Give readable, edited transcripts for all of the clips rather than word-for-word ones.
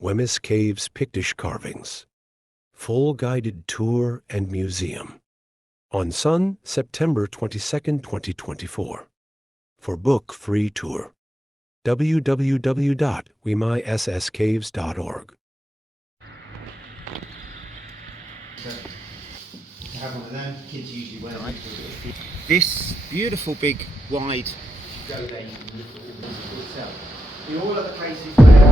Wemmys Caves Pictish Carvings. Full guided tour and museum. On Sun, September 22nd, 2024. For book free tour. www.wemmyscaves.org. Have one of them. Kids usually wear them. This beautiful big wide Go there, you can look at all the musical itself. In all other places where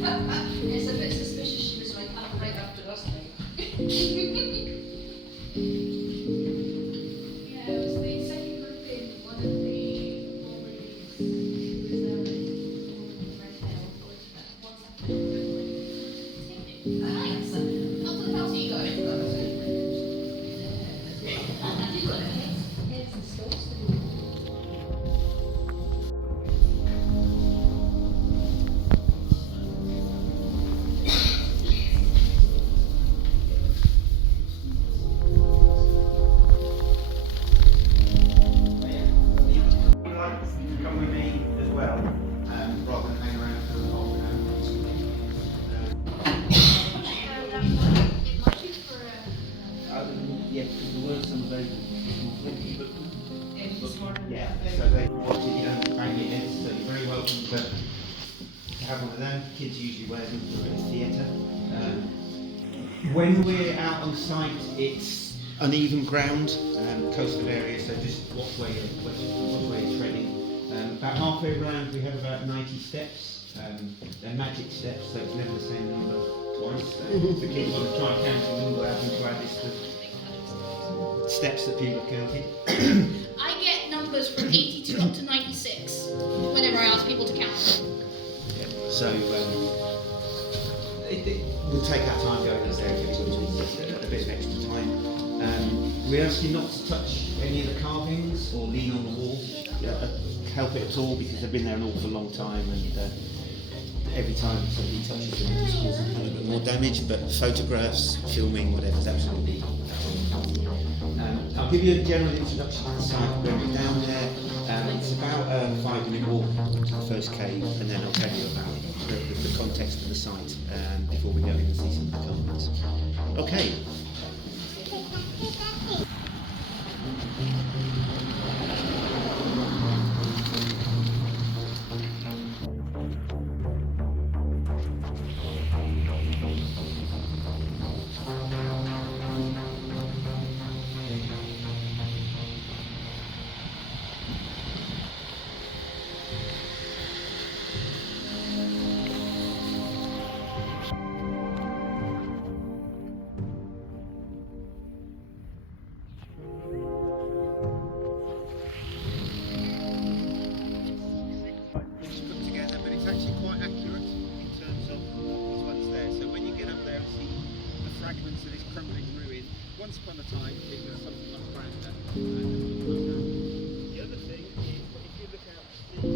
it's a bit suspicious she was like up right after us. Yeah, it was the second group in one of the old ladies who was the red tail. What's happening? Nice. Up to the house you go. Heads and stalks. come with me as well, rather than hang around for the whole yeah, because there were some of those yeah, so they wanted, you don't bang it in, so you're very welcome to have one of them. kids usually wear them for a theatre. When we're out on site, it's uneven ground, coastal area, so just watch where you're treading. About halfway around, we have about 90 steps. They're magic steps, so it's never the same number twice. The kids want to try and count them, we'll have them to add this to steps that people have counted. I get numbers from 82 up to 96 whenever I ask people to count them. Yeah. So we'll take our time going as there, which is a bit of extra time. We ask you not to touch any of the carvings or lean on the wall. Help it at all, because they've been there an awful long time, and every time somebody touches them it just causes a little bit more damage. But photographs, filming, whatever is absolutely. I'll give you a general introduction to the site when we're down there. It's about a 5-minute walk to the first cave, and then I'll tell you about the context of the site before we go in and see some of the carvings. Okay. Fragments of this crumbling ruin. Once upon a time, it was something much grander. The other thing is, if you look out to sea,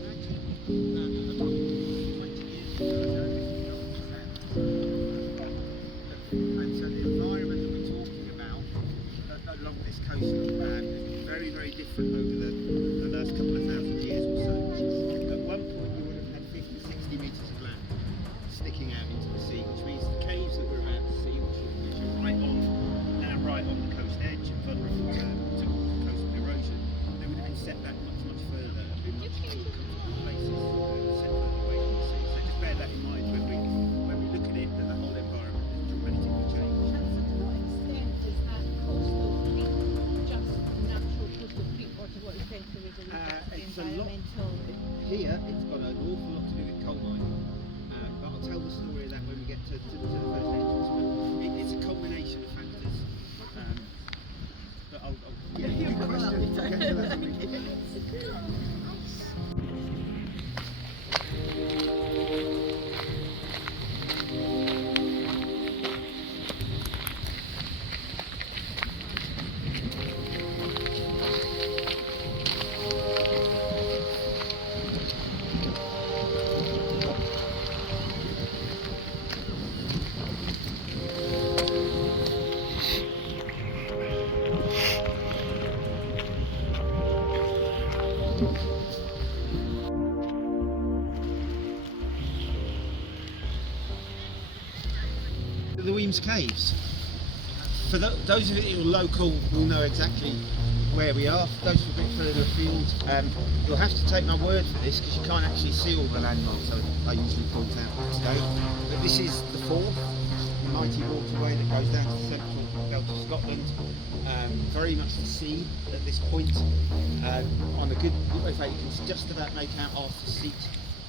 imagine that about 20 years ago, this is not the sand. And so the environment that we're talking about along this coastline is very, very different over the last couple of thousand years or so. At one point, you would have had 50, 60 metres of land sticking out into the sea, which means the caves that we're about to see, which are right on the coast edge and vulnerable to coastal erosion, they would have been set back much, much further and been much more comfortable places set further away from the sea. So just bear that in mind when we look at it, that the whole environment has dramatically changed. To what extent is that coastal creek just natural coastal creek, or to what extent there is It's a lot. environmental? Here, it's got an awful lot to do with coal mining. But I'll tell the story of that when we get to the first entrance. But it's a combination of factors. But I'll yeah, good question. We'll get to that. The Wemmys Caves. For those of you who are local will know exactly where we are. For those who are a bit further afield, you'll have to take my word for this, because you can't actually see all the landmarks I usually point out today. But this is the Forth, the mighty waterway that goes down to the central belt of Scotland. Very much the sea at this point. On a good, in fact, you can just about make out Arthur's Seat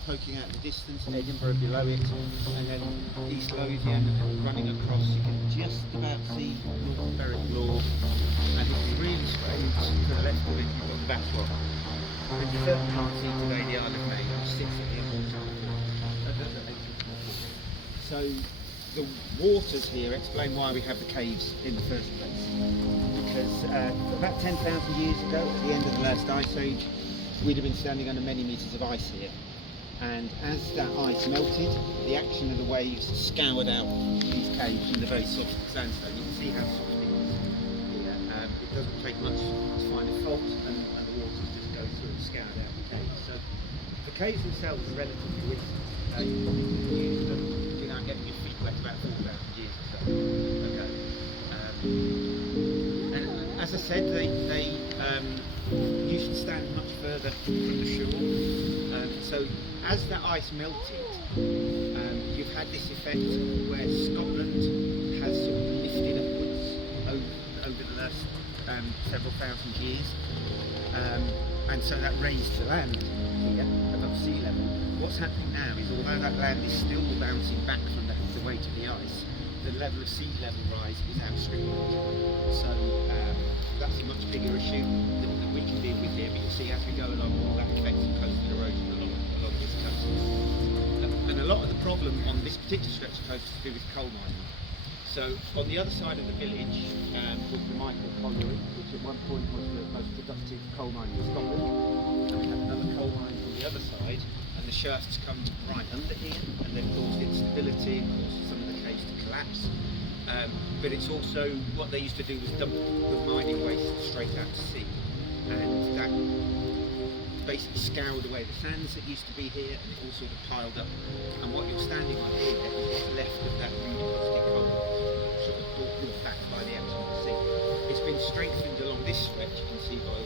poking out in the distance, Edinburgh below it, and then East Lothian running across. You can just about see North Berwick Law, and if you really straight to the left of it, you've got the Backrock. And you certainly can't see today the Isle of Man, which sits at the end of So the waters here explain why we have the caves in the first place. Because about 10,000 years ago, at the end of the last ice age, we'd have been standing under many metres of ice here. And as that ice melted, the action of the waves scoured out these caves in the very soft sandstone. You can see how soft it is here. It doesn't take much to find a fault, and the water just goes through and scoured out the caves. So the caves themselves are relatively recent. You can use them without getting your feet wet about 4,000 years or so ago. And as I said, they usually stand much further from the shore. So as that ice melted, you've had this effect where Scotland has sort of lifted upwards over the last several thousand years, and so that raised the land here above sea level. What's happening now is, although that land is still bouncing back from the weight of the ice, the level of sea level rise is outstripping it. So that's a much bigger issue that we can deal with here, but you'll see as we go along all that affects coastal erosion along this coast. And a lot of the problem on this particular stretch of coast is to do with coal mining. So on the other side of the village was the Michael Colliery, which at one point was the most productive coal mine in Scotland. And we have another coal mine on the other side, and the shafts come right under here, and they've caused instability, and caused some of the caves to collapse. But it's also, what they used to do was dump the mining waste straight out to sea, and that basically scoured away the sands that used to be here, and it all sort of piled up. And what you're standing on here is what's left of that redeposited coal, sort of brought back by the action of the sea. It's been strengthened along this stretch, you can see by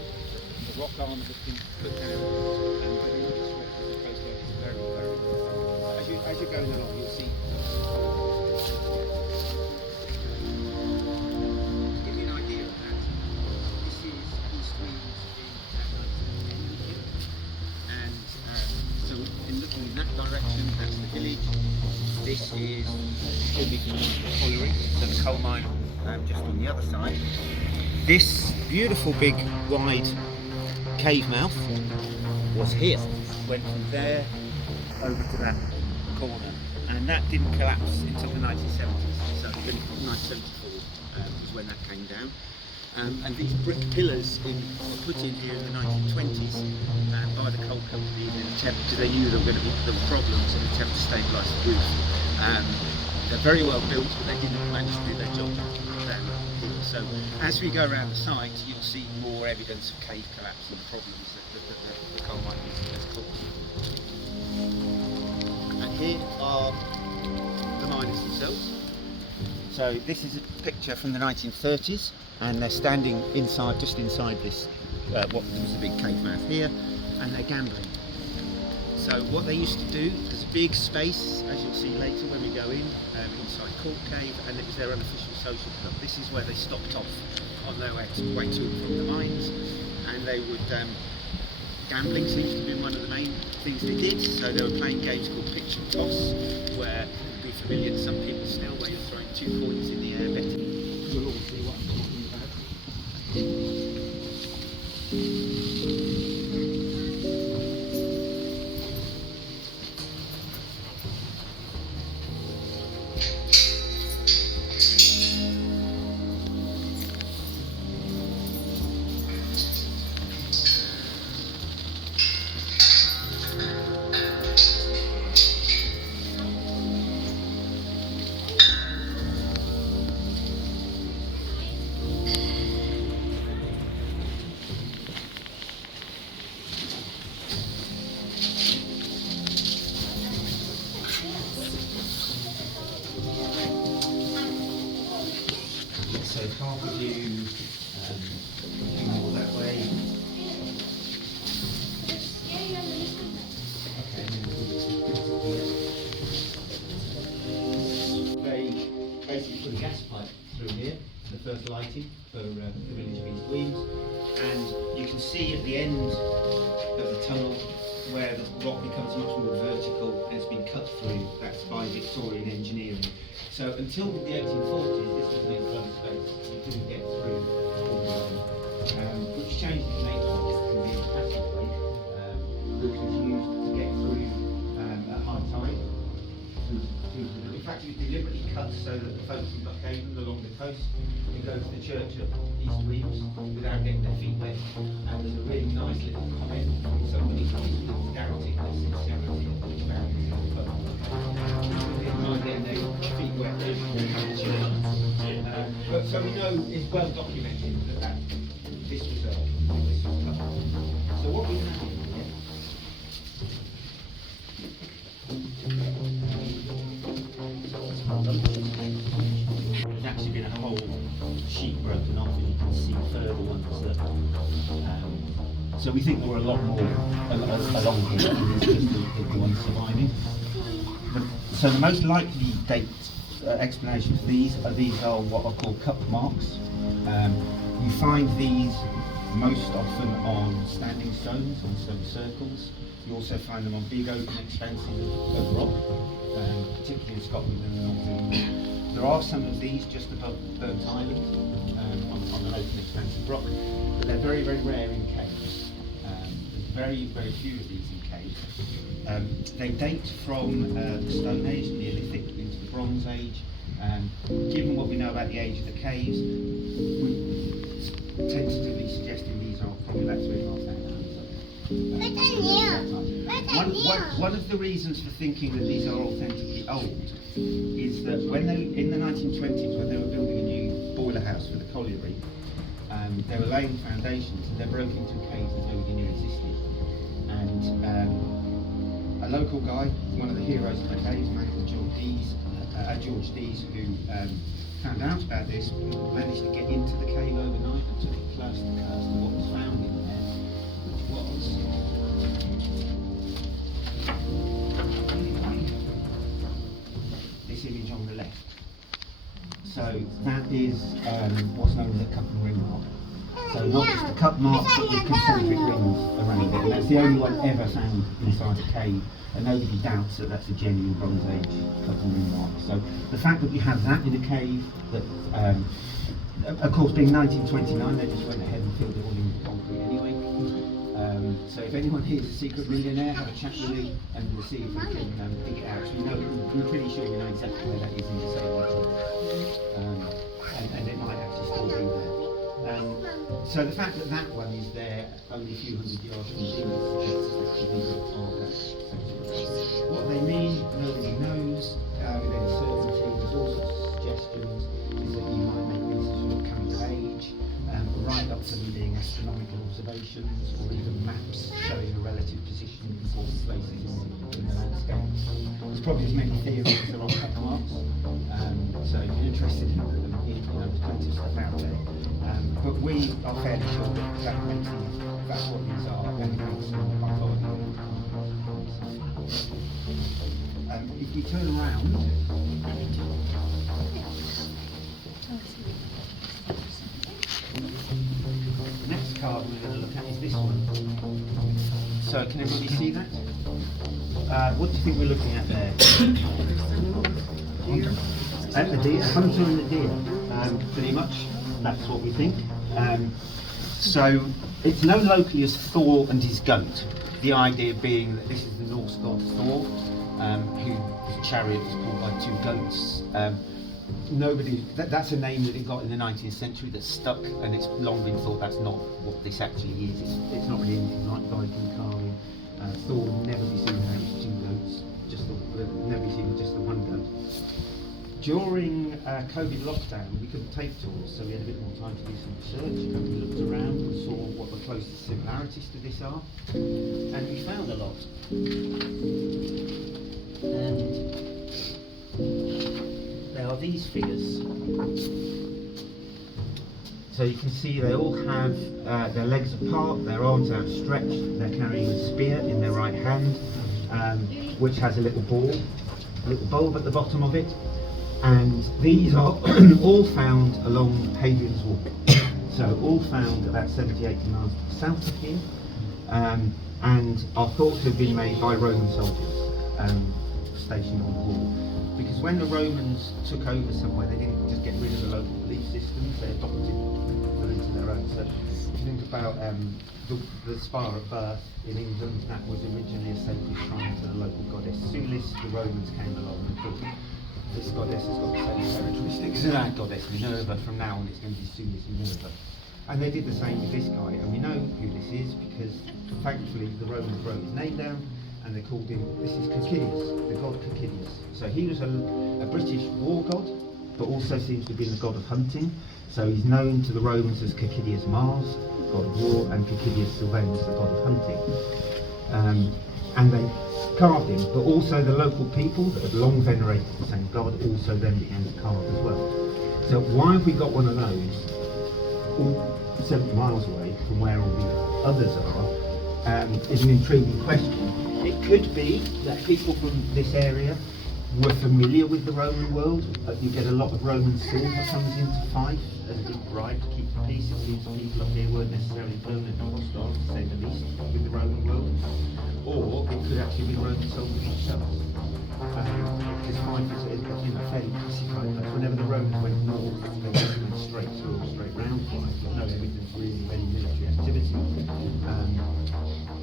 the rock arm that's been put down, but in other stretches the coast line is very, very as you're going along, you'll see. To give you an idea of that, this is east winds in 1910, and so in looking in that direction, that's the village. This is the colliery, so the coal mine just on the other side. This beautiful big wide cave mouth was here, went from there over to that corner, and that didn't collapse until the 1970s, so 1974 was when that came down. And these brick pillars were put in here in the 1920s by the coal company in an attempt, because they knew there were problems, in an attempt to stabilise the roof. They're very well built, but they didn't manage to do their job down here. So as we go around the site, you'll see more evidence of cave collapse and the problems that the coal mine has caused. And here are the miners themselves. So this is a picture from the 1930s, and they're standing inside, just inside this, what was a big cave mouth here, and they're gambling. So what they used to do, there's a big space, as you'll see later when we go in, inside Kirkcaldy, and it was their unofficial social club. This is where they stopped off on their way to and from the mines, and they would, gambling seems to have been one of the main things they did. So they were playing games called pitch and toss, where it would be familiar to some people still, where you're throwing 2 coins in the air, betting. You'll all see what I'm talking about. So half of you more that way. They basically put a gas pipe through here, the first lighting for the village of East Weems, and you can see at the end of the tunnel where the rock becomes much more vertical and it's been cut through. That's by Victorian engineering. So until the 1840s, this was an enclosed space. You couldn't get through all the way, which changed in the 1840s to be a passageway, which was used to get through at high tide. In fact, it was deliberately cut so that the folks in Buckhaven along the coast can go to the church at East Weems without getting their feet wet. And there's a really nice little comment from somebody who's doubting the sincerity of the boundaries of the boat. Didn't mind getting their feet wet to come to church. But so we know it's well documented that this was cut. So what we have here, there's actually been a whole sheet broken off, and you can see further ones that So we think there were a lot more along here than just the ones surviving. So the most likely date explanation for these are what are called cup marks. You find these most often on standing stones, on stone circles. You also find them on big open expanses of rock, particularly in Scotland and the North of England. There are some of these just above Burnt Island, on an open expanse of rock, but they're very, very rare in caves. There's very, very few of these in caves. They date from the Stone Age, the Neolithic, into the Bronze Age. Given what we know about the age of the caves, we're tentatively suggesting these are probably about 3,500 years. One of the reasons for thinking that these are authentically old is that when in the 1920s, when they were building a new boiler house for the colliery, they were laying foundations and they broke into a cave that nobody knew existed. And a local guy, one of the heroes of the caves, a man called George Dees, who found out about this, managed to get into the cave overnight and took a close to what was found in there, which was this image on the left. So that is what's known as a cup and ring mark. So not just a cup mark, but with concentric rings around it. And that's the only one ever found inside a cave. And nobody doubts that that's a genuine Bronze Age cup and ring mark. So the fact that we have that in a cave, that of course being 1929, they just went ahead and filled it all in with concrete anyway. So if anyone here is a secret millionaire, have a chat with me and we'll see if we can dig it out. So we're pretty sure we know exactly where that is in the same and it might actually still be there. So the fact that that one is there only a few hundred yards from the image suggests that these are that. What they mean, nobody knows with any certainty. There's all sorts of suggestions, is that you might make these sort of coming of age, right up to them being astronomical observations or even maps showing a relative position in certain places in the landscape. There's probably as many theories as there are cup marks, so if you're interested in them, there's plenty of stuff out there. But we are fairly sure that that's what these are, and by following them. If we turn around, the next card we're going to look at is this one. So can everybody see that? What do you think we're looking at there? A deer, a hunter and a deer, pretty much. That's what we think. So it's known locally as Thor and his goat. The idea being that this is the Norse god Thor, whose chariot was pulled by two goats. That's a name that it got in the 19th century that stuck, and it's long been thought that's not what this actually is. It's not really anything like Viking carving. Thor would never be seen with two goats, never be seen with just the one goat. During COVID lockdown, we couldn't take tours, so we had a bit more time to do some research, and we looked around and saw what the closest similarities to this are, and we found a lot. And there are these figures. So you can see they all have their legs apart, their arms outstretched, they're carrying a spear in their right hand, which has a little bulb at the bottom of it. And these are all found along Hadrian's Wall. So all found about 70-80 miles to the south of here, and are thought to have been made by Roman soldiers stationed on the wall. Because when the Romans took over somewhere, they didn't just get rid of the local belief systems, they adopted them into their own. So if you think about the spire at Birth in England, that was originally a sacred shrine to the local goddess Sulis. The Romans came along and thought, this goddess has got the same characteristics as that goddess Minerva. From now on it's going to be Sulis Minerva. And they did the same with this guy, and we know who this is because thankfully the Romans wrote his name down and they called him, this is Kirkcaldy, the god Kirkcaldy. So he was a British war god, but also seems to have been the god of hunting. So he's known to the Romans as Kirkcaldy Mars, god of war, and Kirkcaldy Sylvanus, the god of hunting. And they carved him, but also the local people that had long venerated the same god also then began to carve as well. So why have we got one of those all 70 miles away from where all the others are? is an intriguing question. It could be that people from this area were familiar with the Roman world. You get a lot of Roman silver comes into Fife as a big bribe to keep the peace. It seems people up here weren't necessarily permanent hostile, to say the least, with the Roman world. Or it could actually be Roman soldiers themselves. Because Fife is a fairly pacified place. Whenever the Romans went north, they just went straight through or straight round Fife. There's no evidence really of any military activity.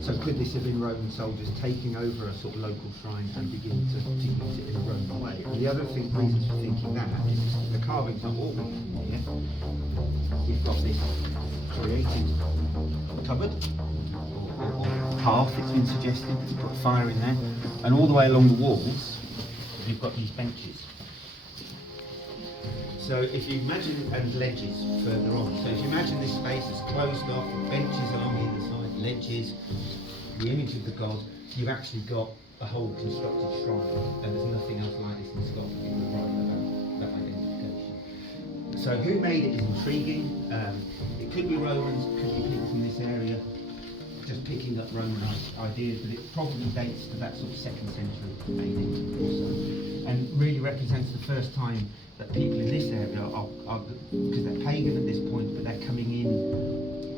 So could this have been Roman soldiers taking over a sort of local shrine and beginning to use it in a Roman way? And the other reasons for thinking that is the carving's not all in here. You've got this created cupboard or path, it's been suggested that you put fire in there, and all the way along the walls you've got these benches. So if you imagine, and ledges further on, so if you imagine this space as closed off, benches along either side, ledges, the image of the god, you've actually got a whole constructed shrine, and there's nothing else like this in Scotland. You were right about that identification. So who made it is intriguing. It could be Romans, could be people from this area, just picking up Roman ideas, but it probably dates to that sort of 2nd century AD or so, and really represents the first time that people in this area are because they're pagan at this point, but they're coming in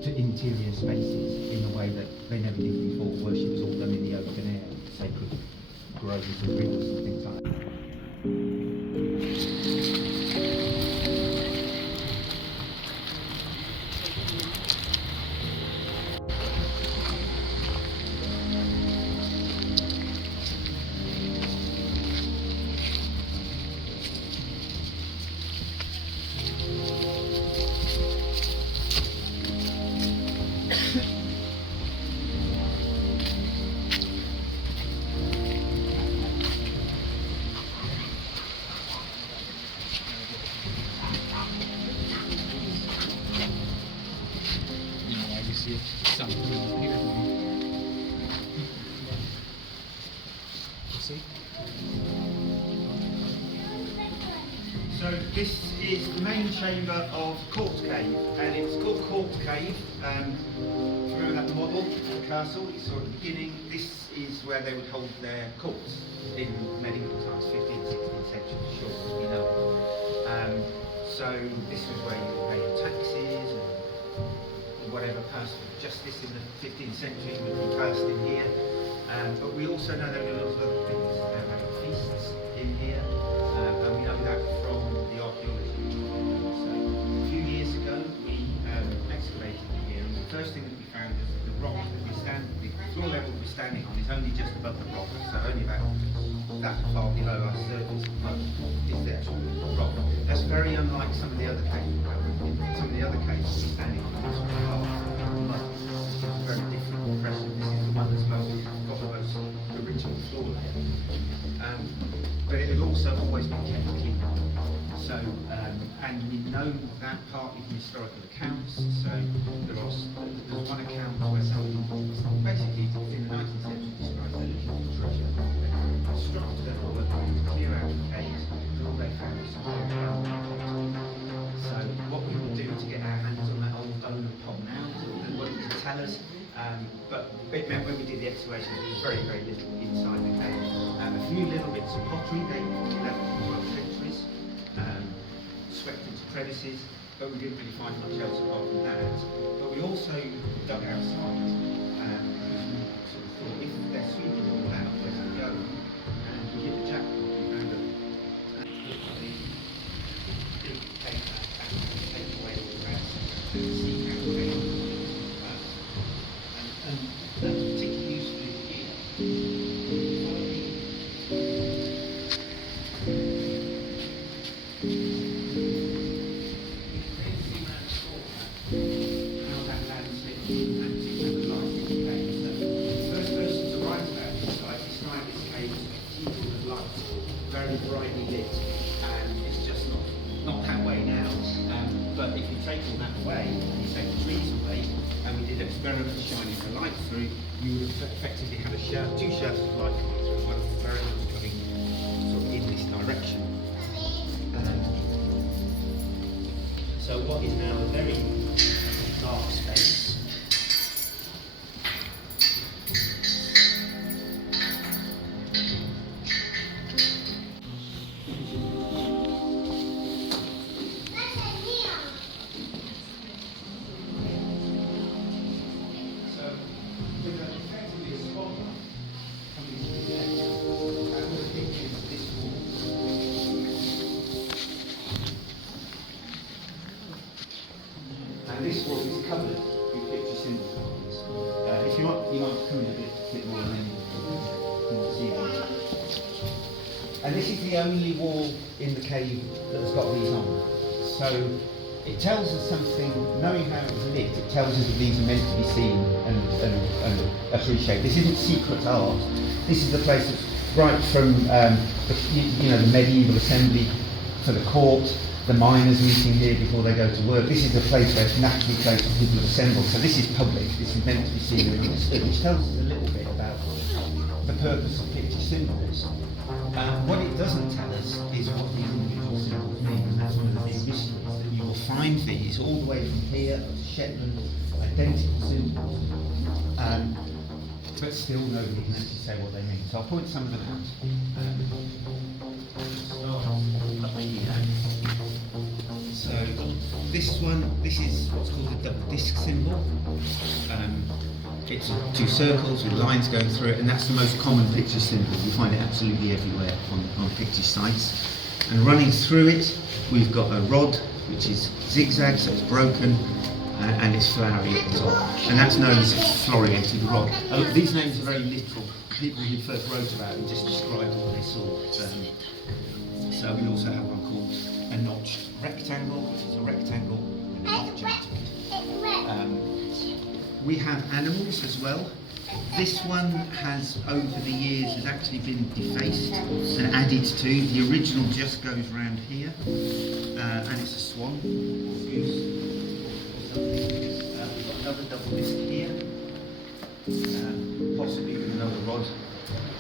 to interior spaces in a way that they never did before. Worship was all done in the open air, sacred groves and rivers and things like that. So this is the main chamber of Court Cave, and it's called Court Cave. Remember that model of the castle you saw at the beginning? This is where they would hold their courts in medieval times, 15th, 16th century for sure, as we know. So this was where you would pay your taxes and whatever personal justice in the 15th century would be passed in here. But we also know there were lots of other things. There were feasts in here, and we know that from the archaeology. So a few years ago we excavated in here, and the first thing that we found is that the rock that the floor level we're standing on is only just above the rock, so only about that far below our surface is the actual rock. That's very unlike some of the other caves. Some of the other caves we're standing on is mud. It's a very different impression. This is the one that's got the most original floor layer. But it had also always been kept clean. So, and we know that partly from historical accounts. So there's one account where someone basically in the 19th century describes a little treasure. They constructed a hole to clear out the caves, and all they found was some old bone pot. So what we will do to get our hands on that old bone pot now, and what it would tell us. But it meant when we did the excavations, there was very, very little inside the cave. A few little bits of pottery dating from the 11th and 12th centuries, swept into crevices, but we didn't really find much else apart from that. But we also dug outside, and we sort of thought, if they're sweeping all out, where do we go? And we hit the jackpot. We found a big cave and take away all the rest, and see how we go. And that's particularly useful in here. How that landscape impacted the life in the cave. So the first person to write about this site described this cave as a cathedral of light, very brightly lit, and it's just not that way now. But if you take all that away, and you take the trees away, and we did experiments shining the light through, you would effectively have two shafts of light coming through, one of the experiments coming sort of in this direction. So what is now a very dark space And this is the only wall in the cave that's got these on. So it tells us something, knowing how it was lit, it tells us that these are meant to be seen and appreciated. This isn't secret art. This is the place that's right from the medieval assembly for the court, the miners meeting here before they go to work. This is the place where it's naturally close to people have assembled. So this is public, this is meant to be seen and understood, which tells us a little bit about the purpose of Pictish symbols. What it doesn't tell us is what these individual symbols mean, and that's one of the big mysteries, that you will find these all the way from here up to Shetland, identical symbols, but still nobody can actually say what they mean. So I'll point some of them out. So this is what's called a double disc symbol. It's two circles with lines going through it, and that's the most common Pictish symbol. You find it absolutely everywhere on Pictish sites. And running through it, we've got a rod, which is zigzag, so it's broken, and it's flowery at the top. And that's known as a floriated rod. These names are very literal. People who first wrote about them just described what they saw. So we also have one called a notched rectangle, which is a rectangle with a notch in it. We have animals as well. This one has, over the years, has actually been defaced and added to. The original just goes round here, and it's a swan or goose or something. We've got another double disc here, possibly with another rod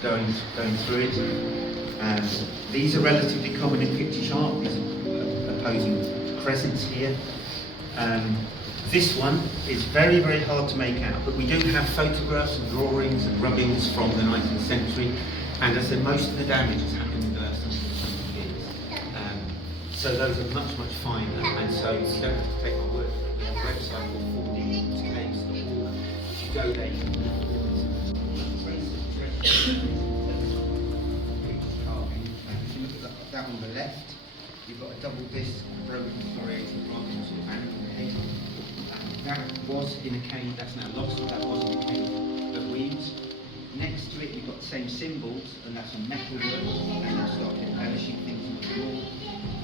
going through it. These are relatively common in Pictish art. These are opposing crescents here. This one is very, very hard to make out, but we do have photographs and drawings and rubbings from the 19th century, and as I said, most of the damage has happened in the last 100 years. So those are much, much finer, and so you don't have to take my word for it. We have a website called 4dcaves.org. If you go there, you can look at all this Pictish carving. If you look at that on the left, you've got a double disc, broken, floriated rod, and sort of animal head. That was in a cave, that's now lost, but that was in a cave of Wemmys. Next to it, you've got the same symbols, and that's a metal work, and they'll start embellishing things on the wall.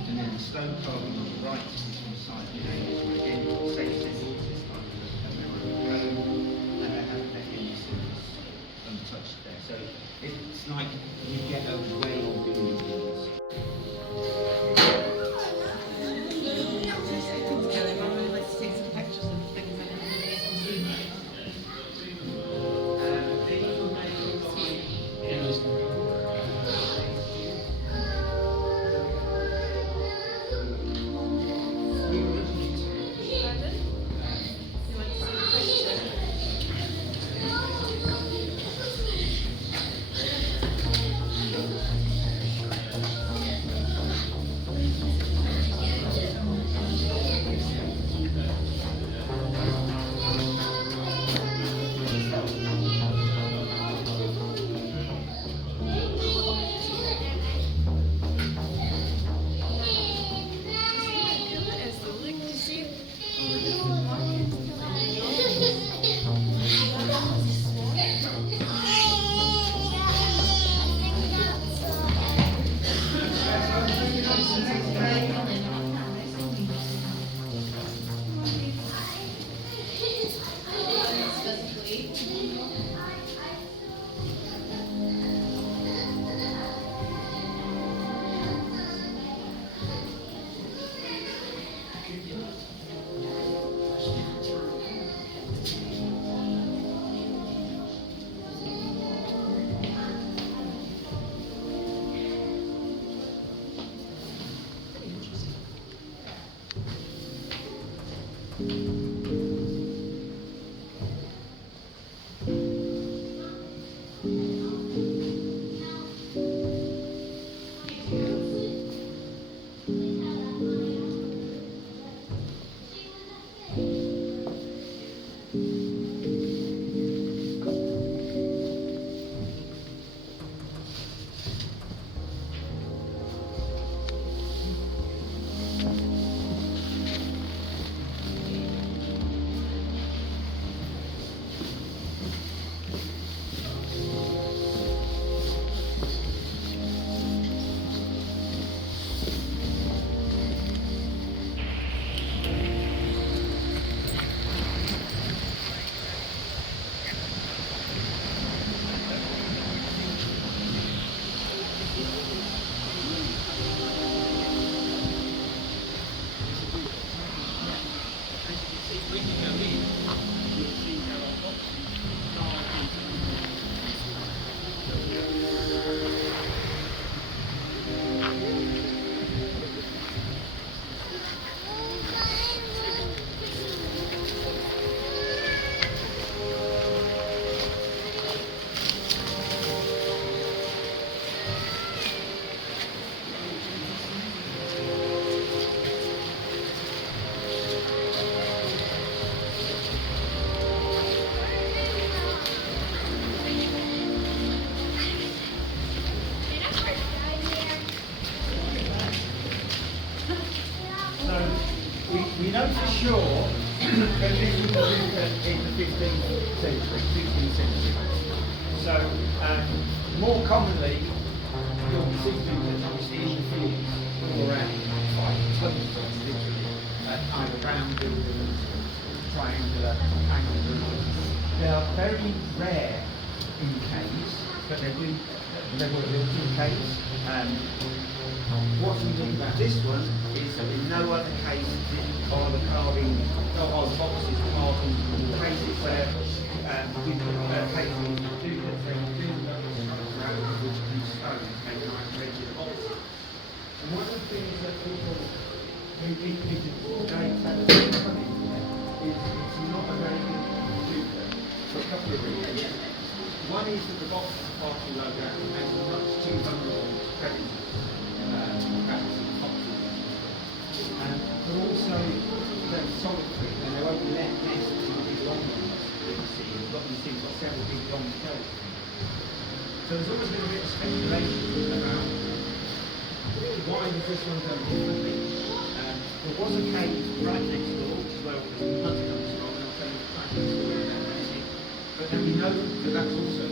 And then the stone carving on the right is from the side of the angles, where again, you've got the same symbols, this time with a mirror of bone, and they haven't left any symbols untouched there. So it's like you get a way of doing things. We know for sure that this was in the 15th century, 16th century. So, more commonly, you'll see things obviously in the fields all around, like tons of literally, either round buildings, triangular, angular buildings. They are very rare in caves, but they were built in caves. What's unique about this one is that in no other case are the carving, or the boxes carving cases where with cases do that they do structure out of wood and stone to make nice regular boxes. And one of the things that people who eat pigeons today tell us is it's not a very good duplicate for a couple of reasons. One is that the box is far too low down and has much too vulnerable predators. But also they're solitary and they won't let nests in the big long ones that you see. You've got these things, got several big long shells. So there's always been a bit of speculation about why was this one done differently. There was a cave right next door, which is where all this mud comes from, and I'll tell you the fact story in a minute. But then we know that that's also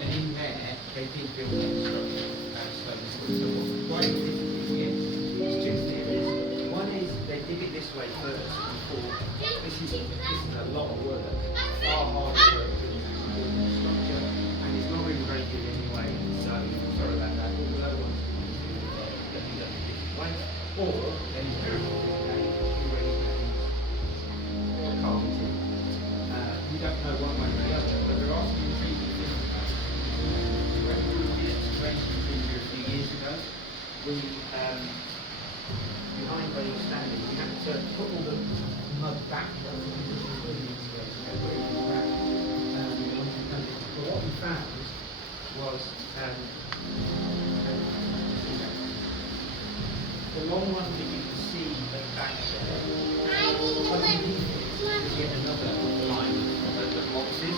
and in there they did build that structure. So why is this here? There's two theories. One is they did it this way first before. This is a lot of work, far harder work than the structure, and it's not really very good anyway. So sorry about that. All the other ones let me done a different way. Or they already carved it. We don't know one way or the other, but there are some intriguing things about it. When we did the excavation procedure a few years ago, we, behind where you're standing, we had to put all the mud back over the buildings but what we found was the long one that you can see at the back there, underneath it is yet another line of boxes,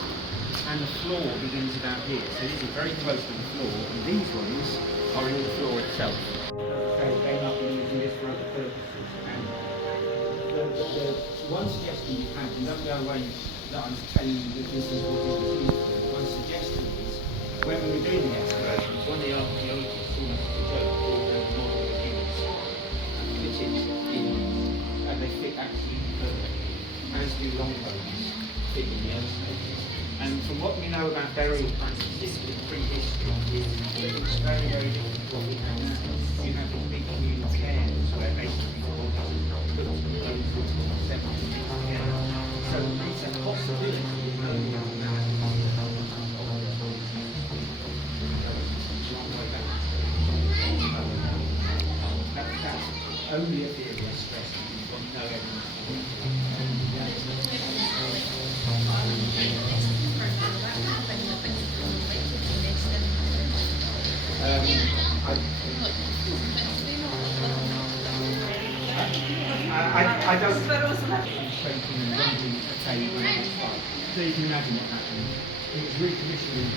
and the floor begins about here. So these are very close to the floor, and these ones are in the floor itself. They might be using this for other purposes. And the one suggestion you had, you don't go away that I was telling you that this is what it was used for. One suggestion is, when we were doing the excavations, one of the archaeologists almost a joke called the model of humans, fitted in, and they fit actually perfectly, as do long bones fit in the other spaces. And from what we know about burial practices in prehistory, it's very, very different to what we have now. You have these big communal cairns where basically people have put those separate together. So it's a possibility early on now. That's only a theory, I stress, because we know I don't shaking and rumbling a cave when it was fine. So you can imagine what happened. It was recommissioned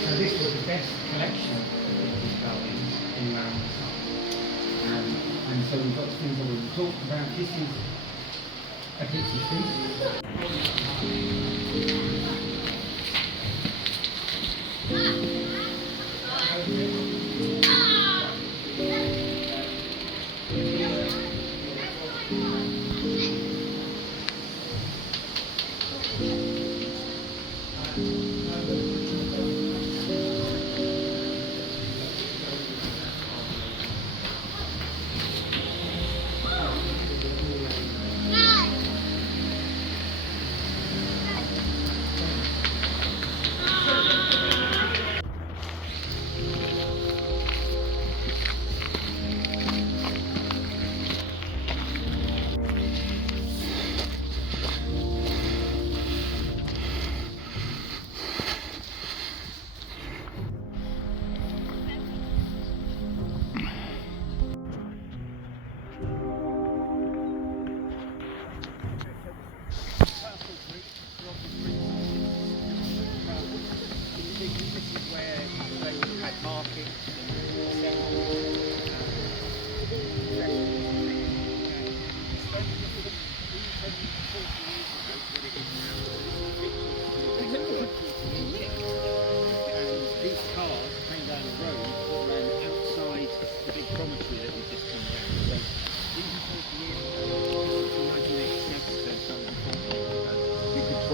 so this was the best collection of these carvings in around the site. And so we've got things that we've talked about. This is a picture piece.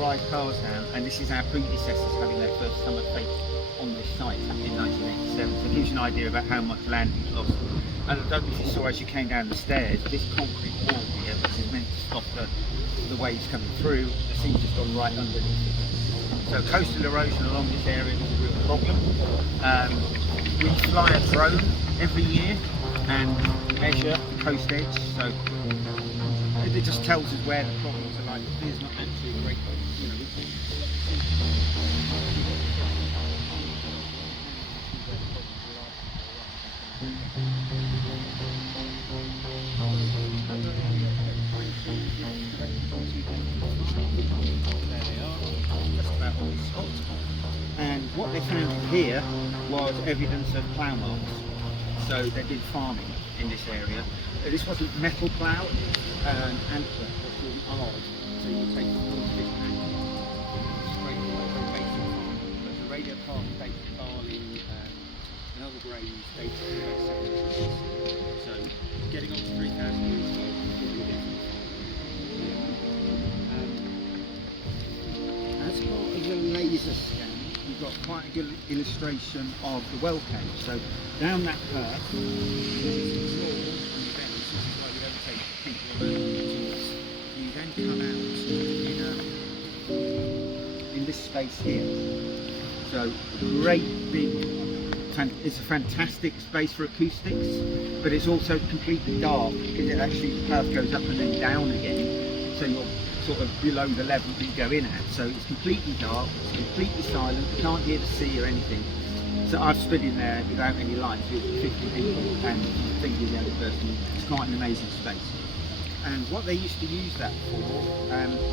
drive cars down, and this is our predecessors having their first summer fete on this site in 1987. So it gives you an idea about how much land we've lost. And I don't know if you saw as you came down the stairs, this concrete wall here, which is meant to stop the waves coming through, the sea's just gone right underneath it. So coastal erosion along this area is a real problem. We fly a drone every year and measure the coast edge, so it just tells us where the problems are like. There's not actually a great, you know. There they are, just about on the spot. And what they found here was evidence of plough marks. So they did farming in this area. This wasn't metal plough, it was an antler that's really hard. So you take the full stick and straight away from basic farming. But the radiocarbon dated barley and other grains dated to about 700 So getting up to 3,000 years old is really different. As part of the laser scan, you've got quite a good illustration of the well cave. So down that path, there's some floors and vents, which is why we don't take people around on the tours. You then come out in this space here. So great big, it's a fantastic space for acoustics, but it's also completely dark because it actually the path goes up and then down again. So you're sort of below the level that you go in at. So it's completely dark, it's completely silent, you can't hear the sea or anything. So I've stood in there without any lights with 50 people and I think you're the only person. It's quite an amazing space. And what they used to use that for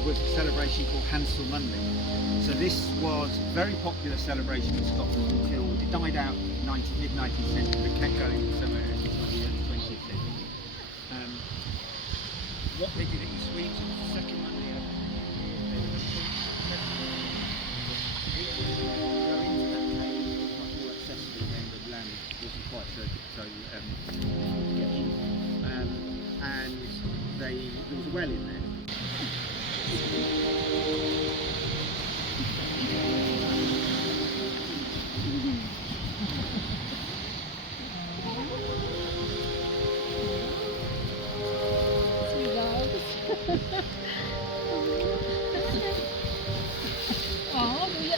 was a celebration called Hansel Monday. So this was a very popular celebration in Scotland until it died out in mid-19th century, but kept going somewhere in the early 20th century. What they did in Sweden was the second Monday of the year. Go into that cave, it was much more accessible then, the land wasn't quite so to get in. And there was a well in there. Oh, yeah.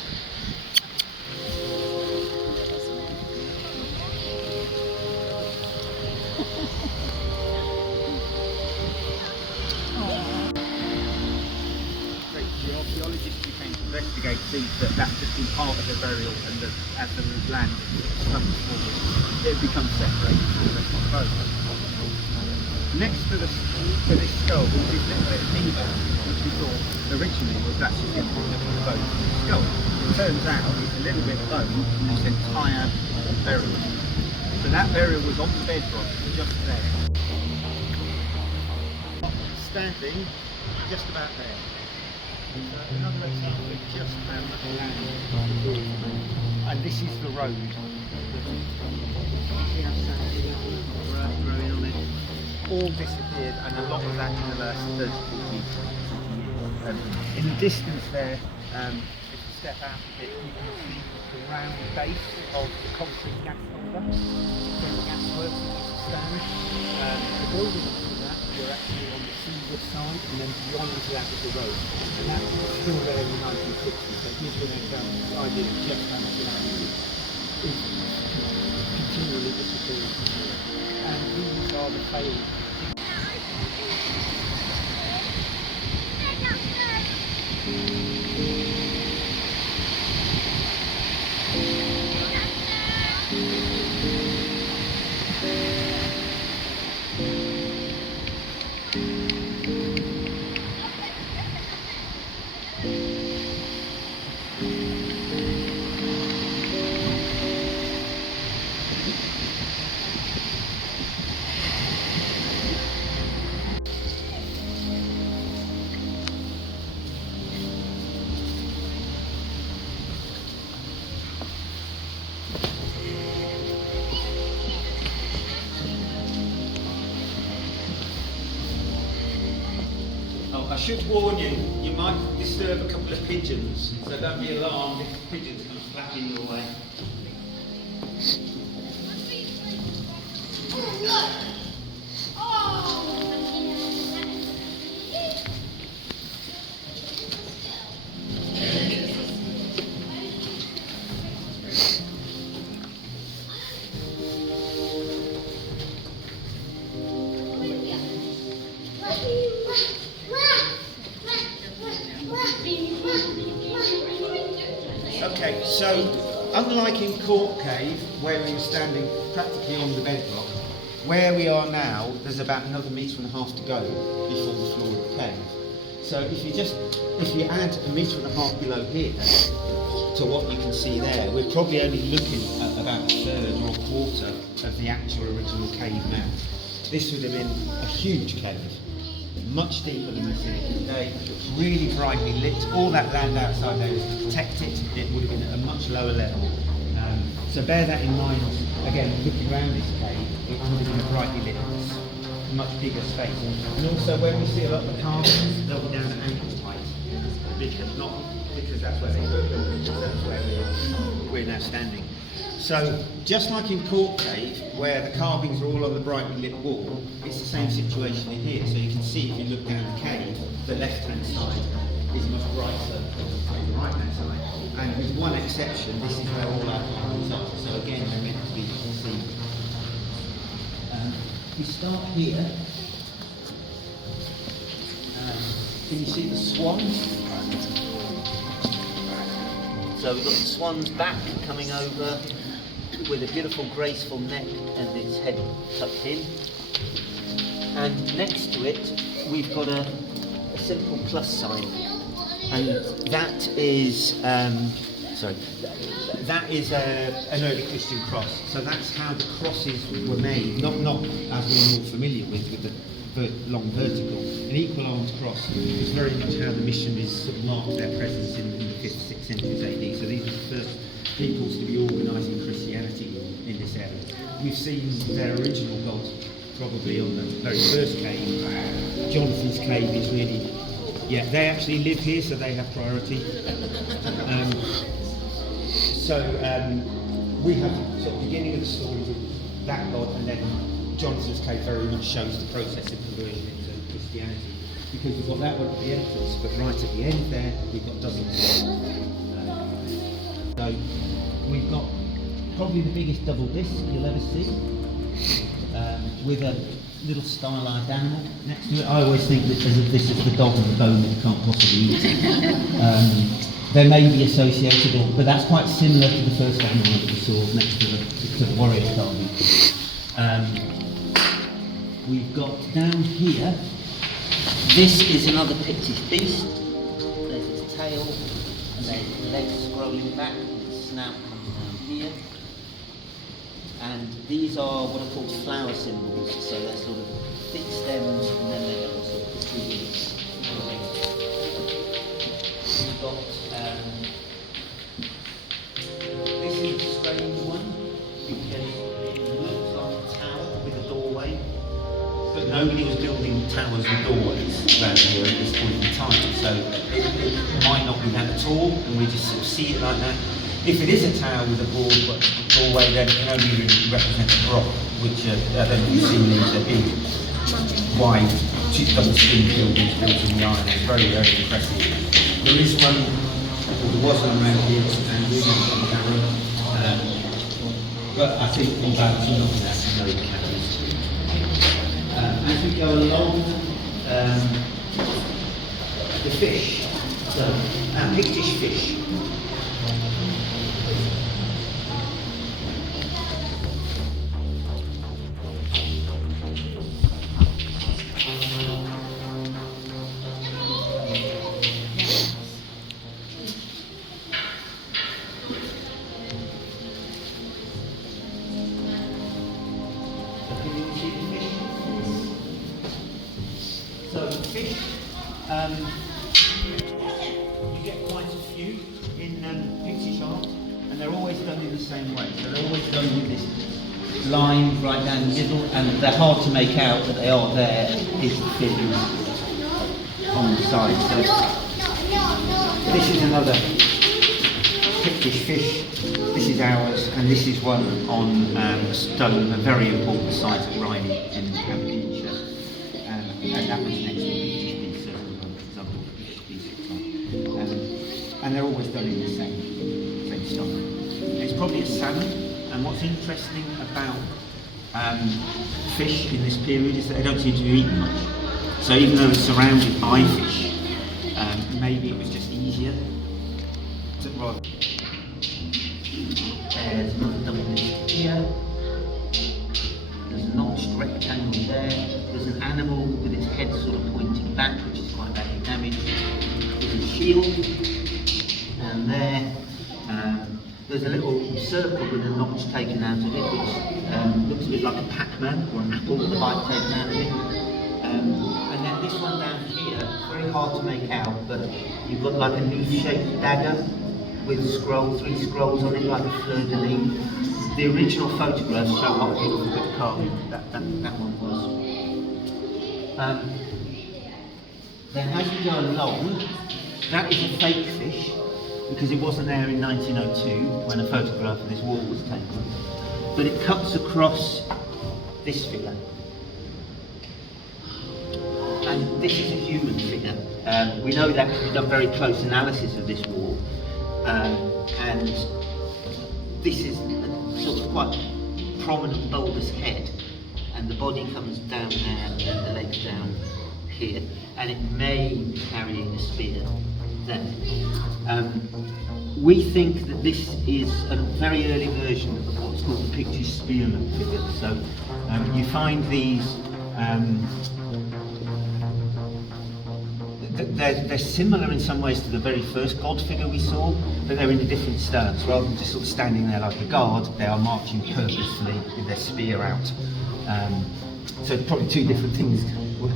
The archaeologists who came to investigate see that that's just been part of the burial, and that as the land becomes smaller, it becomes separated from the rest of the boat. Next to this skull was this little bit of knee bone, which we thought originally was actually going to be the bone skull. It turns out it's a little bit of bone from this entire burial. So that burial was on the bedrock, just there. Standing just about there. So another example of just how much land is. And this is the road. See how sandy that is, growing on it. All disappeared, and a lot of that in the last 30 years. In the distance there, if you step out a bit, you can see the round base of the concrete gas holder. So the gas works that used to stand. The building to that, you're actually on the seaward side, and then beyond that is the road. And that was still there in the 1960s, so it gives you an idea of just how much land is continually disappearing. And these are the failed. Oh, I should warn you, you might disturb a couple of pigeons, so don't be alarmed if pigeons come flapping your way. Okay, so unlike in Cork Cave, where we were standing practically on the bedrock, where we are now, there's about another metre and a half to go before the floor of the cave. So if you add a metre and a half below here to what you can see there, we're probably only looking at about a third or a quarter of the actual original cave mouth. This would have been a huge cave, much deeper than we see it today, really brightly lit. All that land outside there is protected. It would have been at a much lower level. So bear that in mind. Again, looking around this cave, it would have been a brightly lit, much bigger space. And also, when we see a lot of the carvings, they'll be down at ankle height, because that's where they go, because that's where we're now standing. So, just like in Cork Cave, where the carvings are all on the brightly lit wall, it's the same situation in here. So you can see, if you look down the cave, the left-hand side is much brighter than the right-hand side. And with one exception, this is where all our carvings are. So again, they're meant to be seen. We start here. Can you see the swans? So we've got the swan's back coming over with a beautiful graceful neck and its head tucked in. And next to it we've got a simple plus sign, and that is an early Christian cross. So that's how the crosses were made, not as we're more familiar with the long vertical. An equal armed cross is very much how the missionaries sort of marked their presence in the 5th, 6th centuries AD. So these are the first peoples to be organising Christianity in this area. We've seen their original gods probably on the very first cave. Jonathan's cave is really, they actually live here, so they have priority. We have sort of beginning of the story with that god, and then Jonathan's cave very much shows the process of conversion into Christianity, because we've got that one at the entrance, but right at the end there we've got dozens. So we've got probably the biggest double disc you'll ever see, with a little stylized animal next to it. I always think that this is the dog and the bone that you can't possibly eat. They may be associated, but that's quite similar to the first animal that we saw next to the warrior carving. We've got down here, this is another Pictish beast. There's its tail, and there's its legs scrolling back, and its snout comes down here. And these are what are called flower symbols, so they're sort of thick stems, and then they got sort of protruding. We've got, this is a strange one, because it looks like a tower with a doorway, but nobody was building towers with doorways around here at this point in time, so it might not be that at all, and we just sort of see it like that. If it is a tower with a broad doorway, then it can only really represent a rock, which I don't think you've seen these big, wide, double skin buildings built in the iron. It's very, very impressive. There is one, or there was one around here, and really on the camera, but I think on balance, you're not going to have to know the cameras. As we go along, the fish, so Pictish fish. So fish, you get quite a few in Pictish art, and they're always done in the same way. So they're always done with this line right down the middle, and they're hard to make out, but they are there. Is the fin. on the side. So this is another Pictish fish. This is ours, and this is one on a stone, a very important site at Riley in Hampshire. And that one's next to the Pictish piece, so example, Pictish piece. And they're always done in the same style. It's probably a salmon, and what's interesting about fish in this period is that they don't seem to be eaten much. So even though it's surrounded by fish, maybe it was just easier to rather. There's another double list here. There's a notched rectangle there. There's an animal with its head sort of pointing back, which is quite badly damaged. There's a shield down there. There's a little circle with a notch taken out of it, which looks a bit like a Pac-Man or an apple with a bite taken out of it. And then this one down here, very hard to make out, but you've got like a leaf-shaped dagger with three scrolls on it, like a fleur-de-lis. The original photographs show what beautiful bit of carving that one was. Then as we go along, that is a fake fish, because it wasn't there in 1902 when a photograph of this wall was taken. But it cuts across this figure. And this is a human figure. We know that because we've done very close analysis of this wall. And this is a sort of quite prominent bulbous head, and the body comes down there and the legs down here, and it may be carrying a spear there. We think that this is a very early version of what's called the Pictish spearman figure. So you find these they're similar in some ways to the very first god figure we saw, but they're in a different stance. Rather than just sort of standing there like a guard, they are marching purposefully with their spear out. So probably two different things.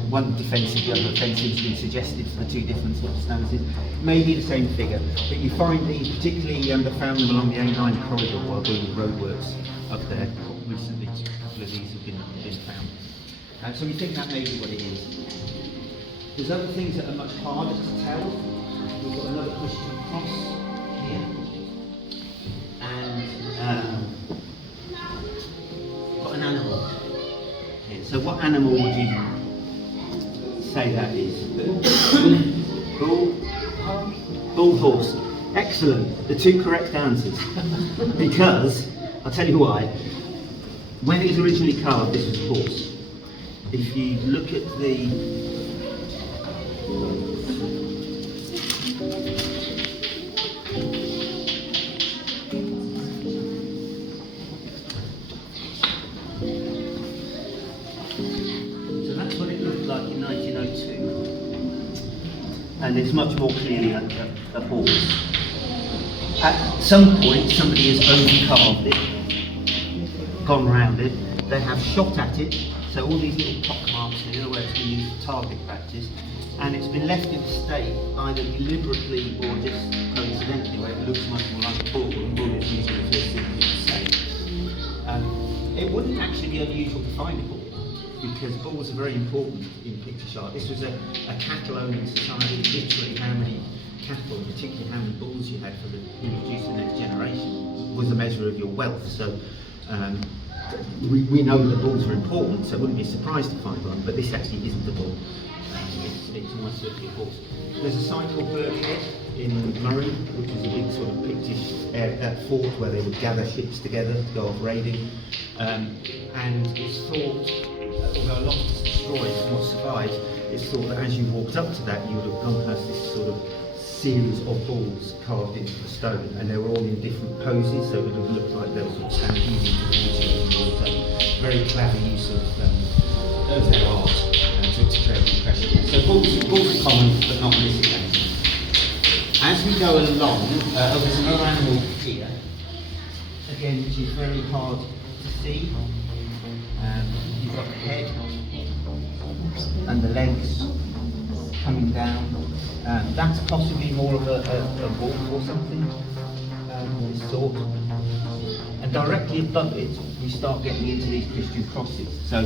One defensive, the other offensive has been suggested for the two different sort of stances. Maybe the same figure, but you find these, particularly found them along the A9 corridor while doing roadworks up there. Recently, a couple of these have been found. So we think that may be what it is. There's other things that are much harder to tell. We've got another Christian cross here, and we've got an animal here. So what animal would you say that is? Bull, horse. Excellent. The two correct answers. Because I'll tell you why. When it was originally carved, this was a horse. If you look at the and it's much more clearly a horse. At some point, somebody has overcarved it, gone round it, they have shot at it, so all these little pock marks here where it's been used for target practice, and it's been left in a state either deliberately or just coincidentally, where it looks much more like a bull, and bull is usually the first thing you say. It wouldn't actually be unusual to find a bull, because bulls are very important in Pictish art. This was a cattle-owning society. Literally how many cattle, and particularly how many bulls you had for the produce the next generation, was a measure of your wealth. So we know that bulls are important, so it wouldn't be surprised to find one, but this actually isn't a bull. It's almost certainly a horse. There's a site called Birkhead in Murray, which is a big sort of Pictish fort where they would gather ships together to go off raiding. And it's thought, although a lot was destroyed and what survived, it's thought that as you walked up to that, you would have gone past this sort of series of bulls carved into the stone, and they were all in different poses, so it would have looked like they were sort of stampeding towards you. Very clever use of their art to create the impression. So bulls are common, but not in this occasion. As we go along, there's another animal here, again, which is very hard to see. You've got the head and the legs coming down. That's possibly more of a wolf or something of this sort. And directly above it, we start getting into these Christian crosses. So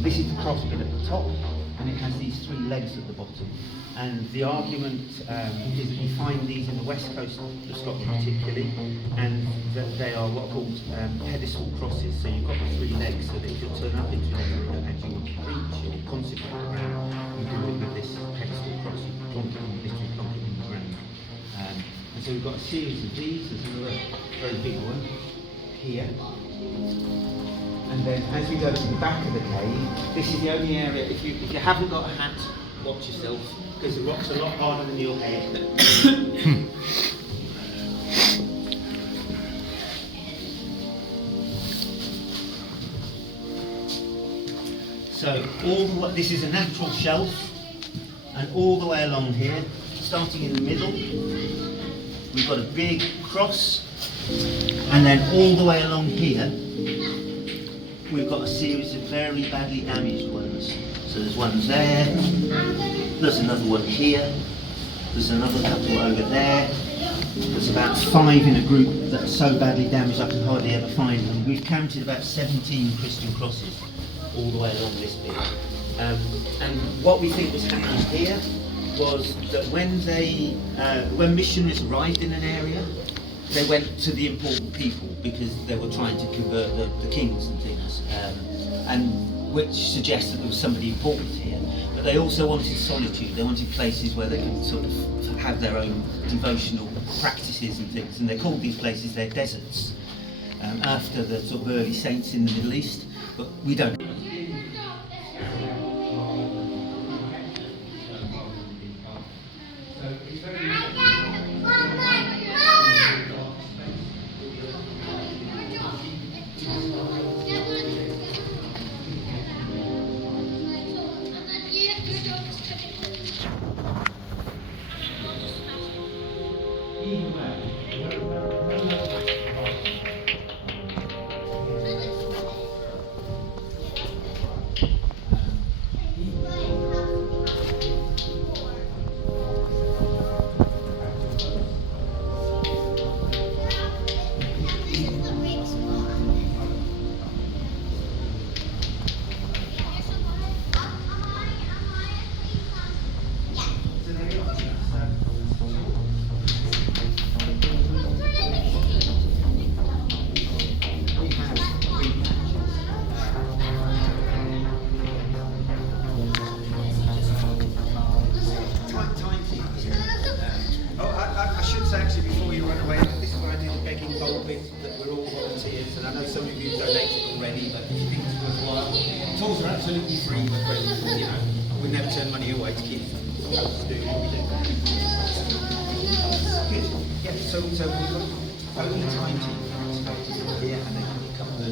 this is the cross bit at the top, and it has these three legs at the bottom. And the argument is that you find these in the west coast of Scotland particularly, and that they are what are called pedestal crosses. So you've got the three legs, so that if you'll turn up into an area and you want to preach or consecrate the ground, you do it with this pedestal cross. You plonk it in the ground. And so we've got a series of these. There's another very big one here. And then as we go to the back of the cave, this is the only area, if you haven't got a hat, watch yourself, because the rock's a lot harder than your head. So this is a natural shelf, and all the way along here, starting in the middle, we've got a big cross, and then all the way along here, we've got a series of very badly damaged ones. So there's one there, there's another one here, there's another couple over there. There's about 5 in a group that are so badly damaged I can hardly ever find them. We've counted about 17 Christian crosses all the way along this bit. And what we think was happening here was that when missionaries arrived in an area, they went to the important people because they were trying to convert the kings and things, and which suggests that there was somebody important here. But they also wanted solitude. They wanted places where they could sort of have their own devotional practices and things. And they called these places their deserts, after the sort of early saints in the Middle East. But we don't. And I know some of you donated already, but if you think it's worthwhile, tools are absolutely free, but you know, we never turn money away to keep us doing what we do. Good. Yeah, so we've got only time to here and then a couple of